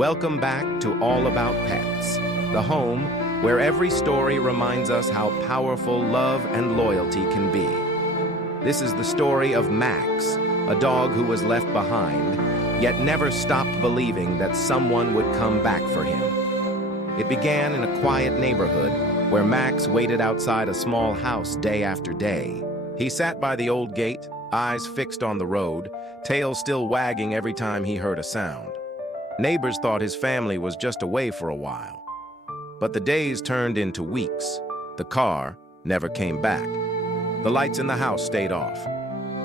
Welcome back to All About Pets, the home where every story reminds us how powerful love and loyalty can be. This is the story of Max, a dog who was left behind, yet never stopped believing that someone would come back for him. It began in a quiet neighborhood where Max waited outside a small house day after day. He sat by the old gate, eyes fixed on the road, tail still wagging every time he heard a sound. Neighbors thought his family was just away for a while. But the days turned into weeks. The car never came back. The lights in the house stayed off.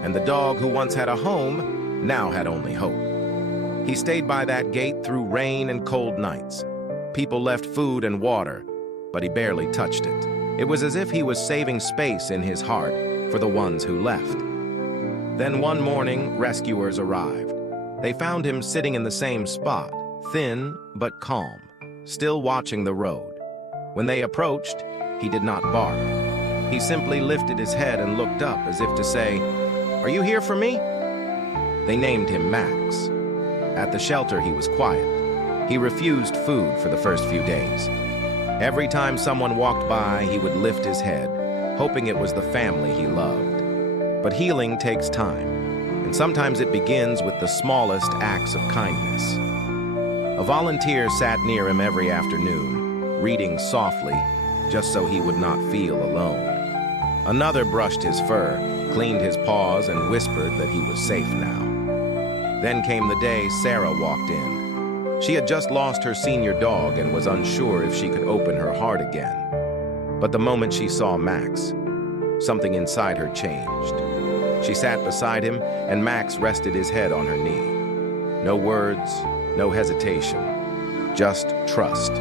And the dog who once had a home now had only hope. He stayed by that gate through rain and cold nights. People left food and water, but he barely touched it. It was as if he was saving space in his heart for the ones who left. Then one morning, rescuers arrived. They found him sitting in the same spot, thin but calm, still watching the road. When they approached, he did not bark. He simply lifted his head and looked up as if to say, "Are you here for me?" They named him Max. At the shelter, he was quiet. He refused food for the first few days. Every time someone walked by, he would lift his head, hoping it was the family he loved. But healing takes time, and sometimes it begins with the smallest acts of kindness. A volunteer sat near him every afternoon, reading softly, just so he would not feel alone. Another brushed his fur, cleaned his paws, and whispered that he was safe now. Then came the day Sarah walked in. She had just lost her senior dog and was unsure if she could open her heart again. But the moment she saw Max, something inside her changed. She sat beside him, and Max rested his head on her knee. No words, no hesitation, just trust.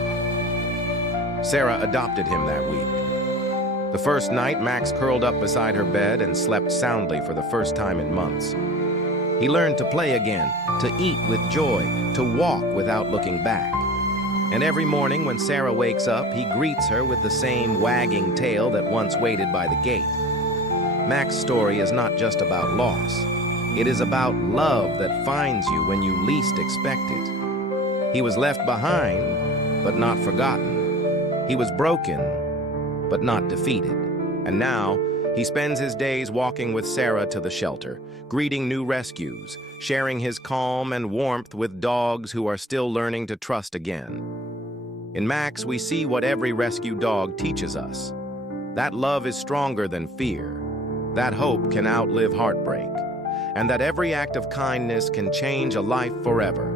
Sarah adopted him that week. The first night, Max curled up beside her bed and slept soundly for the first time in months. He learned to play again, to eat with joy, to walk without looking back. And every morning when Sarah wakes up, he greets her with the same wagging tail that once waited by the gate. Max's story is not just about loss. It is about love that finds you when you least expect it. He was left behind, but not forgotten. He was broken, but not defeated. And now, he spends his days walking with Sarah to the shelter, greeting new rescues, sharing his calm and warmth with dogs who are still learning to trust again. In Max, we see what every rescue dog teaches us. That love is stronger than fear. That hope can outlive heartbreak, and that every act of kindness can change a life forever.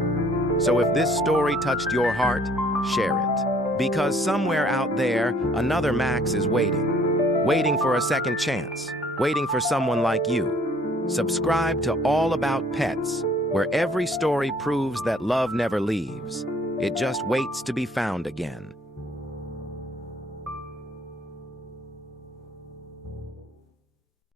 So if this story touched your heart, share it. Because somewhere out there, another Max is waiting for a second chance, waiting for someone like you. Subscribe to All About Pets, where every story proves that love never leaves. It just waits to be found again.